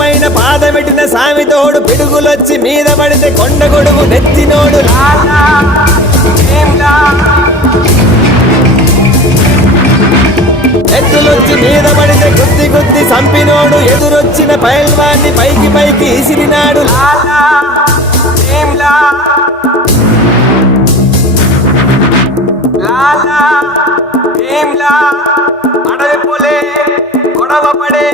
పైన పాదమెట్టిన సామితోడు పిడుగులొచ్చి మీద పడితే కొండ గొడుగు నెత్తినోడు ఎత్తులొచ్చి మీద పడితే గుద్ది గుద్ది సంపినోడు ఎదురొచ్చిన పైల్వాన్ని పైకి పైకి ఇసిరినాడు అడవి పొలే గొడవ పడే